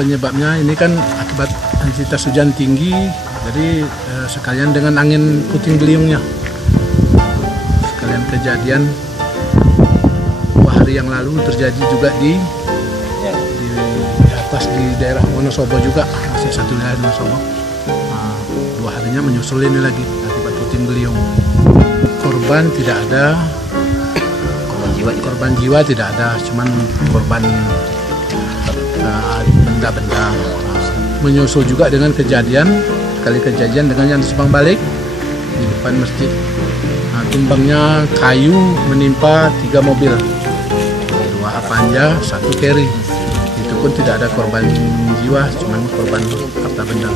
penyebabnya ini kan akibat intensitas hujan tinggi, jadi sekalian dengan angin puting beliungnya. Sekalian kejadian 2 hari yang lalu terjadi juga di atas di daerah Wonosobo juga, masih satu daerah Wonosobo. 2 harinya menyusul ini lagi akibat puting beliung. Korban tidak ada, korban jiwa tidak ada, cuman korban benda-benda. Menyusul juga dengan kejadian dengan yang disebang balik di depan masjid. Tumbangnya kayu menimpa 3 mobil, 2 Avanza, 1 Carry. Itu pun tidak ada korban jiwa, cuman korban harta benda.